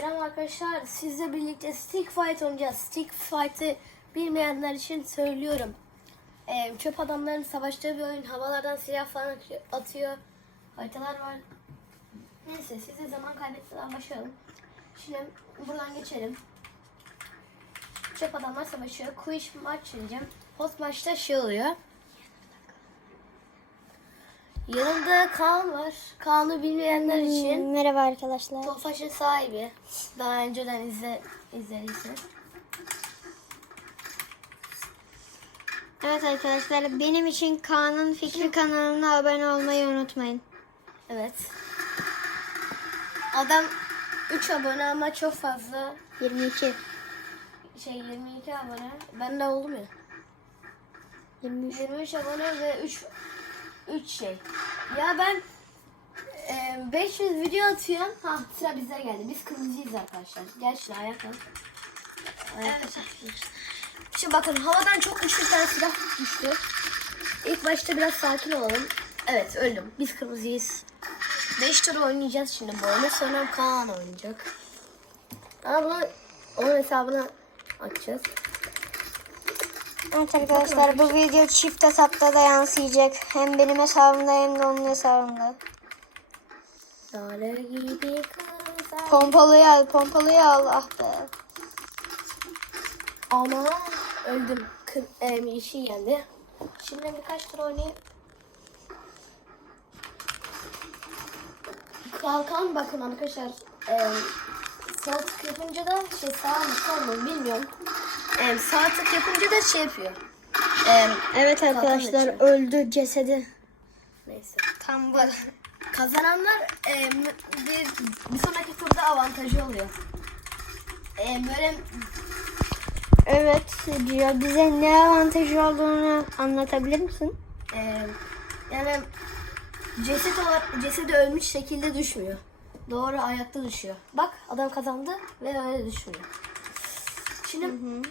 Selam arkadaşlar. Sizle birlikte Stick Fight oynayacağız. Stick Fight'ı bilmeyenler için söylüyorum. Ee, çöp adamların savaştığı bir oyun. Havalardan silah falan atıyor. Haritalar var. Neyse size zaman kaybetmeden başlayalım. Şimdi buradan geçelim. Çöp adamlar savaşıyor. Quiz maç çekeceğim. Post maçta şey oluyor. Yanımda Kaan var. Kaan'ı bilmeyenler için. Merhaba arkadaşlar. Tofaş'ın sahibi. Daha önceden izle, izlediyseniz. Evet arkadaşlar benim için Kaan'ın Fikri kanalına abone olmayı unutmayın. Evet. Adam 3 abone ama çok fazla. 22. Şey 22 abone. Ben de oldum ya. 23. 23 abone ve 3 3 şey. Ya ben e, 500 video atıyorum. Ha sıra bize geldi. Biz kırmızıyız arkadaşlar. Gel şuraya ayakla. Ayakta evet. Şimdi bakın havadan çok güçlü bir tane silah düştü. İlk başta biraz sakin olalım. Evet öldüm. Biz kırmızıyız. 5 tur oynayacağız şimdi bu oyunu. Sonra Kaan oynayacak. Ama bunu onun hesabına açacağız. Evet arkadaşlar bu video çift hesapta da yansıyacak. Hem benim hesabımda hem de onun hesabında. Pompalıyı al, pompalıyı al. Ah be. Ama öldüm. Kır, e, yeşil geldi. Şimdi birkaç tur oynayayım. Kalkan bakın arkadaşlar. E, sağ tık yapınca da şey sağ mı sol mu bilmiyorum. E, sağ tık yapınca da şey yapıyor. E, Evet arkadaşlar öldü cesedi. neyse. Tam bu. Kazananlar e, bir, bir sonraki turda avantajı oluyor. E, böyle Evet diyor. Bize ne avantajı olduğunu anlatabilir misin? Ee, yani ceset olarak cesedi ölmüş şekilde düşmüyor. Doğru ayakta düşüyor. Bak adam kazandı ve öyle düşmüyor. Şimdi Lale gibi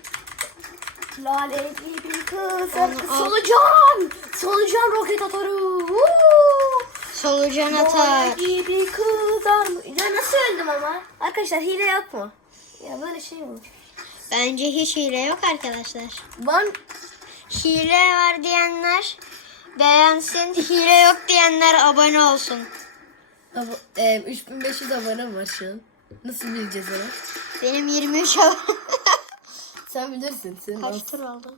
kız. Onu al. Solucan! Solucan roket atarı. Solucan Lale atar. gibi kızar. Ya nasıl öldüm ama? Arkadaşlar hile yok mu? Ya böyle şey mi? Bence hiç hile yok arkadaşlar. Ben Hile var diyenler beğensin. Hile yok diyenler abone olsun. e, 3500 abone var şu an. Nasıl bileceğiz onu? Benim 23 abone. Sen bilirsin. Senin Kaç tur oldu?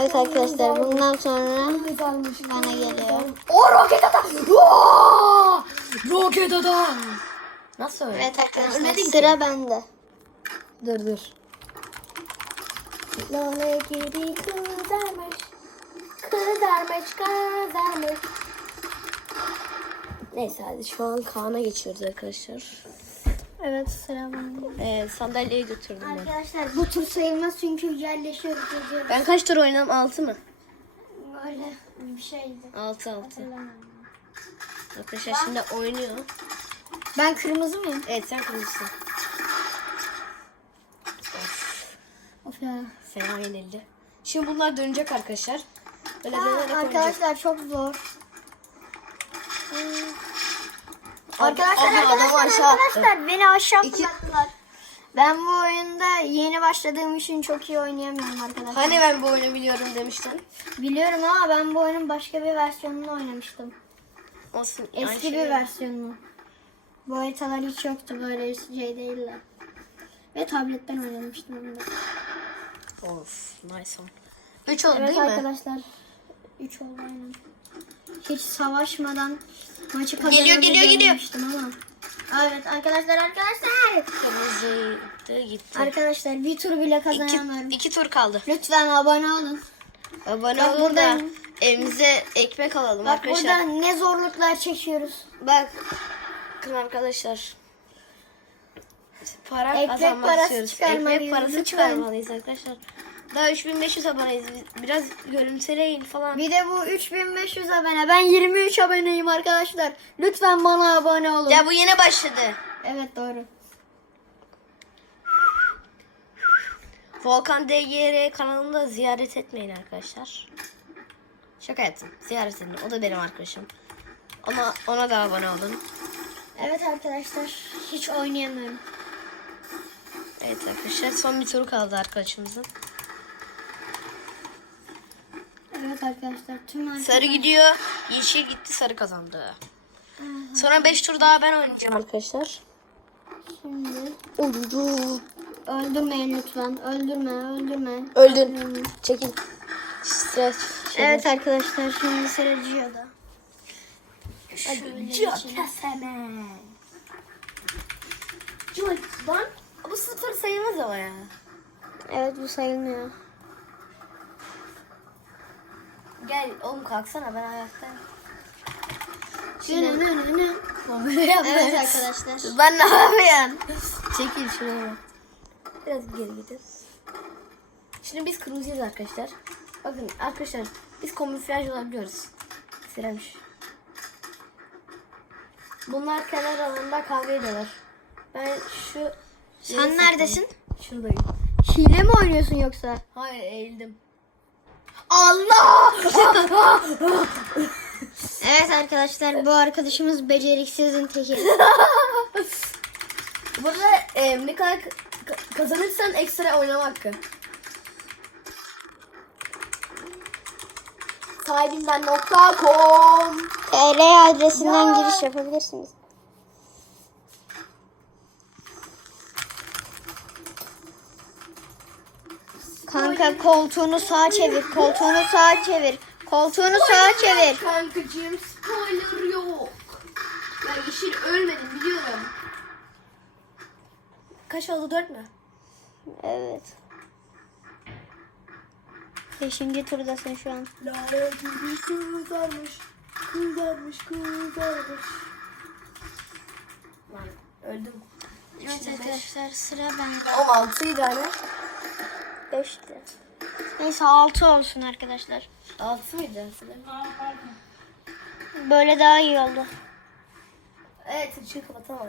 Evet arkadaşlar bundan sonra bana geliyor. O roket adam. Oo! Roket adam. Nasıl öyle? Evet arkadaşlar Ölmedin sıra bende. Dur dur. Lale gibi kızarmış. Kızarmış kızarmış. Neyse hadi şu an Kaan'a geçiyoruz arkadaşlar. Evet bende. Ee, sandalyeyi götürdüm ben. Arkadaşlar bu tur sayılmaz çünkü yerleşiyoruz. geziyoruz. Ben kaç tur oynadım? 6 mı? Böyle bir şeydi. 6 6. Hatırlamıyorum. Arkadaşlar şimdi oynuyor. Ben kırmızı mıyım? Evet sen kırmızısın. Of ya. Fena yenildi. Şimdi bunlar dönecek arkadaşlar. Böyle Aa, dönerek oynayacak. arkadaşlar çok zor. Arkadaşlar, Arkadaşlar aha, arkadaşlar aşağı arkadaşlar beni aşağı İki- bıraktılar. Ben bu oyunda yeni başladığım için çok iyi oynayamıyorum arkadaşlar. Hani ben bu oyunu biliyorum demiştin. Biliyorum ama ben bu oyunun başka bir versiyonunu oynamıştım. Olsun. Eski Ayşe- bir versiyonunu. Bu haritalar hiç yoktu böyle şey değiller. Ve tabletten oynamıştım onu da. Of nice one. 3 oldu Evet değil mi? arkadaşlar. 3 oldu aynen. Hiç savaşmadan maçı Geliyor, geliyor, geliyor. ama. Evet arkadaşlar arkadaşlar. Kırmızıydı gitti. Arkadaşlar bir tur bile İki, kazanamıyorum. iki tur kaldı. Lütfen abone olun. Abone Bak olun da buradayım. evimize ekmek alalım Bak arkadaşlar. burada ne zorluklar çekiyoruz. Bak. Bakın arkadaşlar. Para Ekmek kazanmak parası istiyoruz. Ekmek parası lütfen. çıkarmalıyız arkadaşlar. Daha 3500 aboneyiz. Biraz görüntüleyin falan. Bir de bu 3500 abone. Ben 23 aboneyim arkadaşlar. Lütfen bana abone olun. Ya bu yeni başladı. Evet doğru. Volkan DGR kanalını da ziyaret etmeyin arkadaşlar. Şaka yaptım. Ziyaret edin. O da benim arkadaşım. Ona, ona da abone olun. Evet arkadaşlar hiç oynayamıyorum. Evet arkadaşlar son bir turu kaldı arkadaşımızın. Evet arkadaşlar tüm arkadaşlar. Sarı gidiyor. Yeşil gitti sarı kazandı. Sonra 5 tur daha ben oynayacağım arkadaşlar. Şimdi Oldu. öldürmeyin lütfen. Öldürme öldürme. Öldün. Çekil. Stres. Evet arkadaşlar şimdi sıra Gio'da. Hadi Çok keseme. Lan. Bu sıfır sayılmaz ama ya. Evet bu sayılmıyor. Gel oğlum kalksana ben nı nı. Böyle yapma. Evet arkadaşlar. Ben ne yapayım? Çekil şunu. Biraz geri gidin. Şimdi biz kırmızıyız arkadaşlar. Bakın arkadaşlar biz kamuflaj olabiliyoruz. Sıramış. Bunlar kenar alanında kavga ediyorlar. Ben şu... Sen neredesin? Şuradayım. Hile mi oynuyorsun yoksa? Hayır eğildim. Allah! Evet arkadaşlar bu arkadaşımız beceriksizin teki. Burada e, ne kadar ka- kazanırsan ekstra oynama hakkı. Sahibinden.com TL adresinden Ya. giriş yapabilirsiniz. Kanka koltuğunu sağa çevir. Koltuğunu sağa çevir. Koltuğunu sağa çevir. Kankacığım spoiler yok. Ya Yeşil ölmedim biliyorum. Kaç oldu dört mü? Evet. Beşinci turdasın şu an. Lale gibi kızarmış. Kızarmış kızarmış. Lan öldüm. Evet arkadaşlar sıra bende. 16 idi hani. 5'ti. Neyse 6 olsun arkadaşlar. 6 mıydı? Böyle daha iyi oldu. Evet ışığı kapatamam.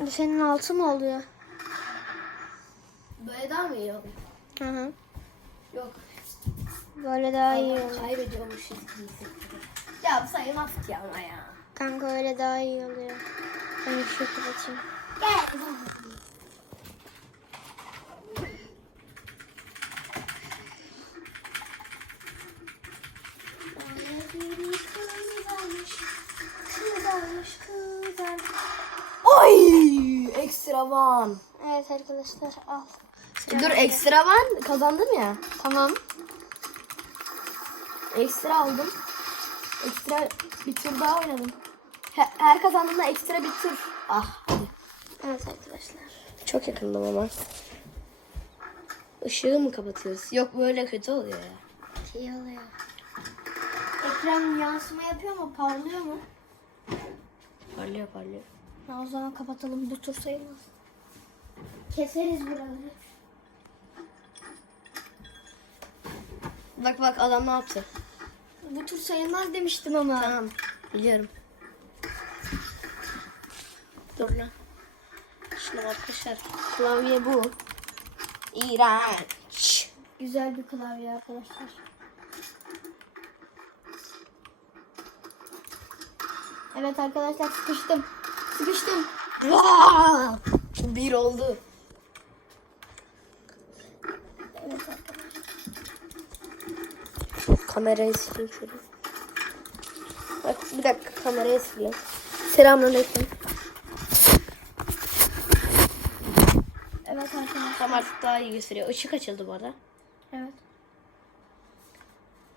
Bu senin altı mı oluyor? Böyle daha mı iyi oldu? Hı hı. Yok. Böyle daha Ama iyi oluyor. Kaybediyormuşuz gibi Ya bu sayılmaz ki ama ya. Kanka öyle daha iyi oluyor. Ben ışığı şey kapatayım. Gel. Ekstra van. Evet arkadaşlar al. Dur ekstra van kazandım ya. Tamam. Ekstra aldım. Ekstra bir tur daha oynadım. Her, her kazandığımda ekstra bir tur. Ah. Evet arkadaşlar. Çok yakındım ama. Işığı mı kapatıyoruz? Yok böyle kötü oluyor ya. İyi oluyor. Ekran yansıma yapıyor mu? Parlıyor mu? Parlıyor parlıyor. Ha, o zaman kapatalım. Bu tur sayılmaz. Keseriz buraları. Bak bak adam ne yaptı? Bu tur sayılmaz demiştim ama. Tamam biliyorum. Dur lan. Şuna arkadaşlar. Klavye bu. İğrenç. Güzel bir klavye arkadaşlar. Evet arkadaşlar sıkıştım. Sıkıştım. Bir oldu. Kamerayı sileyim şöyle. Bak bir dakika kamerayı sileyim. Selamünaleyküm. Evet arkadaşlar. Tam artık daha iyi gösteriyor. Işık açıldı bu arada. Evet.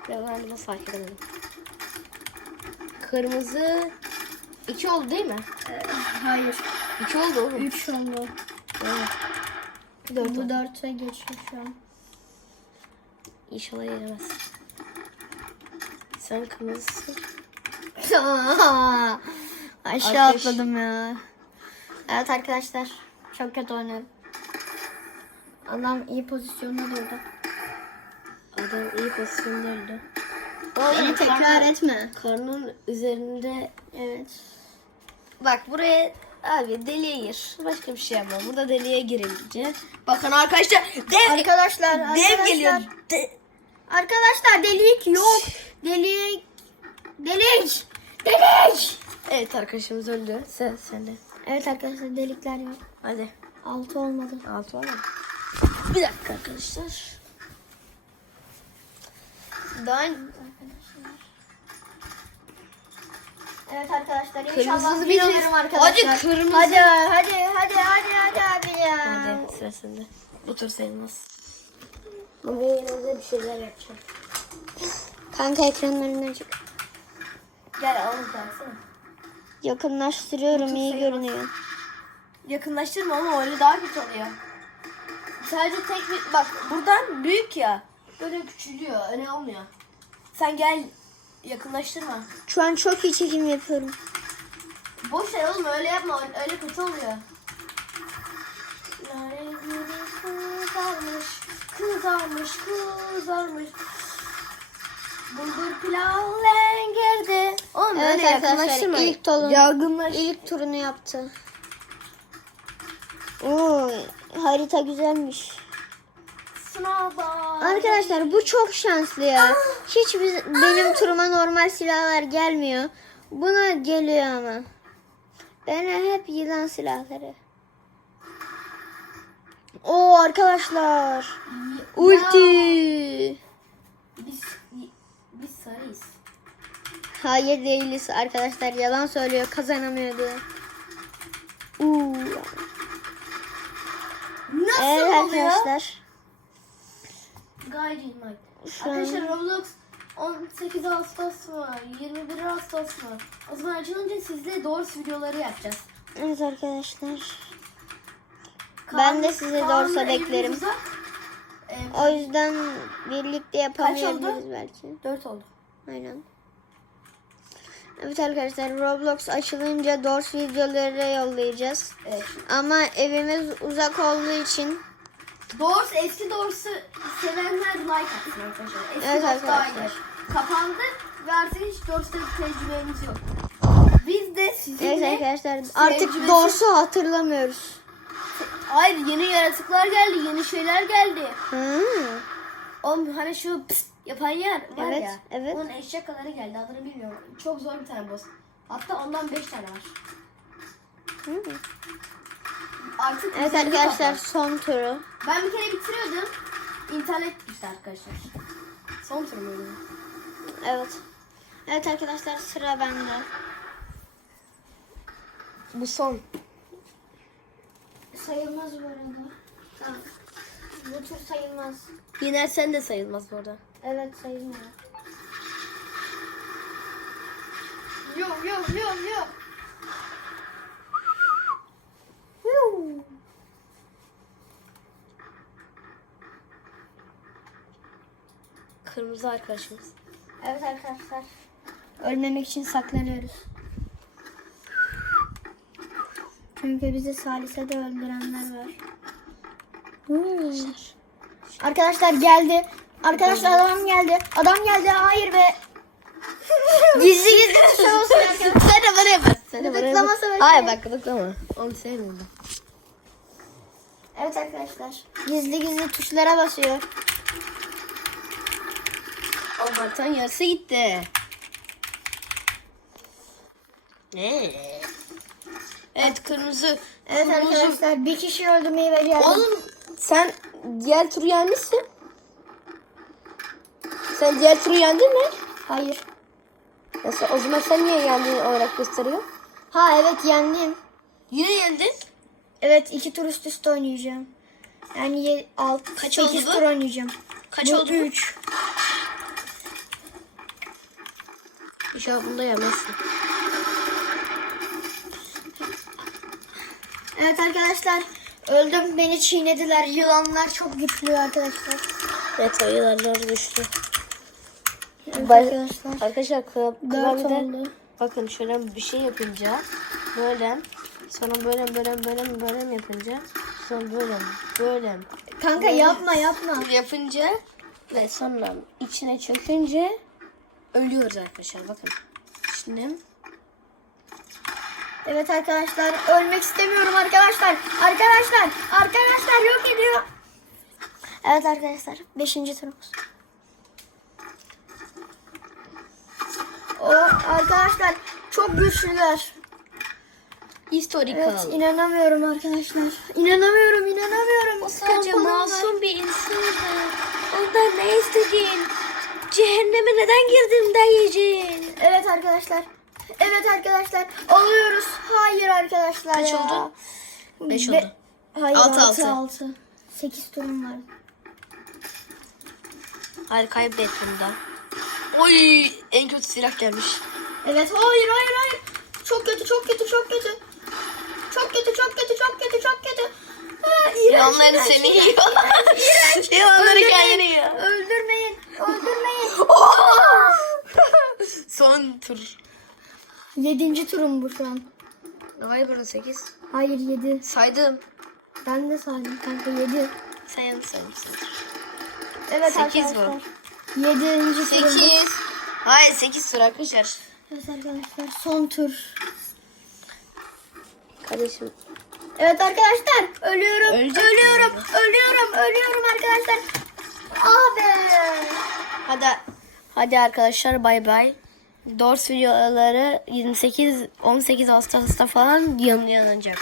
Ben nasıl fark edemedim. Kırmızı iki oldu değil mi? Hayır. İki oldu oğlum. 3 oldu. Evet. Bu 4'e geçiyor şu an. İnşallah yenemez. Sen kırmızısın. Aşağı Ateş. atladım ya. Evet arkadaşlar. Çok kötü oynuyorum. Adam iyi pozisyonda durdu. Adam iyi pozisyonda öldü. Beni tekrar etme. Karnın üzerinde Evet. Bak buraya abi deliğe gir. Başka bir şey yapma. Burada deliğe girince. Bakın arkadaşlar dev, Arkadaşlar, dev arkadaşlar. geliyor. De- Arkadaşlar delik yok. Delik. Delik. Delik! Evet arkadaşımız öldü. Sen sen de. Evet arkadaşlar delikler yok. Hadi. Altı olmadı. Altı mı? Bir dakika arkadaşlar. Daha Evet arkadaşlar Kırmızı inşallah bir bir alıyorum arkadaşlar. Hadi kırmızı. Hadi hadi hadi hadi hadi hadi ya. Hadi sıra sende. Bu tur sayılmaz. Bugün yine bir şeyler yapacağım. Kanka ekranın önünden çık. Gel alalım kalsana. Yakınlaştırıyorum iyi görünüyor. Yakınlaştırma ama öyle daha kötü oluyor. Sadece tek bir... Bak buradan büyük ya. Böyle küçülüyor. Öyle olmuyor. Sen gel yakınlaştırma. Şu an çok iyi çekim yapıyorum. Boş ver oğlum öyle yapma. Öyle kötü oluyor. Kızarmış, kızarmış, kızarmış. Bulgur pilav lengirdi. Oğlum Evet öyle yakınlaştırma. ilk tolun- Yaygınlaş. İlk turunu yaptı. Oo, harita güzelmiş. Sınavda. Arkadaşlar bu çok şanslı ya. Hiç biz, benim turuma normal silahlar gelmiyor. Buna geliyor ama. Bana hep yılan silahları. Oo arkadaşlar. Ulti. Biz, biz sarıyız. Hayır değiliz arkadaşlar. Yalan söylüyor. Kazanamıyor diye. Uuu. Nasıl Evet oluyor? arkadaşlar. Gayri Mike. Şu an- Arkadaşlar Roblox 18 Ağustos mu? 21 Ağustos mu? O zaman açılınca sizle Doors videoları yapacağız. Evet arkadaşlar. Ben de Doors'a Elif beklerim. E, O yüzden birlikte yapamayabiliriz belki. 4 oldu. Aynen. Evet arkadaşlar Roblox açılınca Doors videoları yollayacağız. Evet. Ama evimiz uzak olduğu için Doors eski Doors'u sevenler like atsın arkadaşlar. Eski Evet Doors daha. Kapandı ve artık hiç bir tecrübemiz yok. Biz de sizinle... evet arkadaşlar artık Doors'u hatırlamıyoruz. Hayır yeni yaratıklar geldi, yeni şeyler geldi. Hı. Oğlum hani şu pst yapan yer var Evet, ya. evet. Onun eşyakaları geldi adını bilmiyorum. Çok zor bir tane boss. Hatta ondan 5 tane var. Hı. Artık Evet üzerinde arkadaşlar patlar. son turu. Ben bir kere bitiriyordum. İnternet gitti arkadaşlar. Son tur muydu? Evet. Evet arkadaşlar sıra bende. Bu son. Sayılmaz bu arada. Tamam. Bu tur sayılmaz. Yenersen de sayılmaz bu arada. Evet sayılmaz. Yok yok yok yok. Kırmızı arkadaşımız. Evet arkadaşlar. Ölmemek için saklanıyoruz. Çünkü bizi Salisa'da öldürenler var. Arkadaşlar geldi. Arkadaşlar adam geldi. Adam geldi. Hayır be. gizli gizli tuşa olsun arkadaşlar. Sen de bana yaparsın. Sen de bana yaparsın. Hayır bak gıdıklama. Onu sevmiyorum Evet arkadaşlar. Gizli gizli tuşlara basıyor. O Bartan yarısı gitti. Ne? Evet kırmızı. Evet Kırmızı. arkadaşlar bir kişi öldürmeyi becerdim. Oğlum sen diğer turu yenmişsin. Sen diğer turu yendin mi? Hayır. Nasıl? O zaman sen niye yendin olarak gösteriyor? Ha evet yendim. Yine yendin. Evet iki tur üst üste oynayacağım. Yani ye, alt, Kaç 8 oldu bu? tur oynayacağım. Kaç bu oldu bu? 3. İnşallah bunda yemezsin. Evet arkadaşlar öldüm beni çiğnediler. Yılanlar çok güçlü arkadaşlar. Evet ayılarlar düştü. Evet arkadaşlar. Arkadaşlar kla- 4 klavyede bakın şöyle bir şey yapınca böyle sonra böyle böyle böyle böyle yapınca sonra böyle böyle Kanka yapma yapma. yapınca ve sonra içine çökünce ölüyoruz arkadaşlar bakın. Şimdi Evet arkadaşlar ölmek istemiyorum arkadaşlar. Arkadaşlar arkadaşlar yok ediyor. Evet arkadaşlar 5. turumuz. O arkadaşlar çok güçlüler. Historical. Evet inanamıyorum arkadaşlar. İnanamıyorum inanamıyorum. O sadece masum bir insandı. Ondan ne istedin? Cehenneme neden girdin dayıcın? Evet arkadaşlar. Evet arkadaşlar. Alıyoruz. Hayır arkadaşlar Kaç ya. oldu? Beş Be- oldu. Hayır Altı, 6 altı. 6. 8 turum var. Hayır kaybettim da. Oy en kötü silah gelmiş. Evet hayır hayır hayır. Çok kötü çok kötü çok kötü. Çok kötü çok kötü çok kötü çok kötü. Ha, iğrenç, Yılanları iğrenç, seni yiyor. Yılanları kendini yiyor. Öldürmeyin. Öldürmeyin. Son tur. Yedinci turum bu şu an. Hayır burada 8. Hayır yedi. Saydım. Ben de saydım kanka yedi. Sen yanlış saymışsın. Evet Sekiz arkadaşlar. var. Yedinci turum. bu. 8. Hayır 8 tur arkadaşlar. Evet arkadaşlar son tur. Kardeşim. Evet arkadaşlar ölüyorum. Ölecek ölüyorum. Ölüyorum. Ölüyorum arkadaşlar. Abi. Hadi hadi arkadaşlar bay bay. Dors videoları 28 18 Ağustos'ta falan yayınlanacak.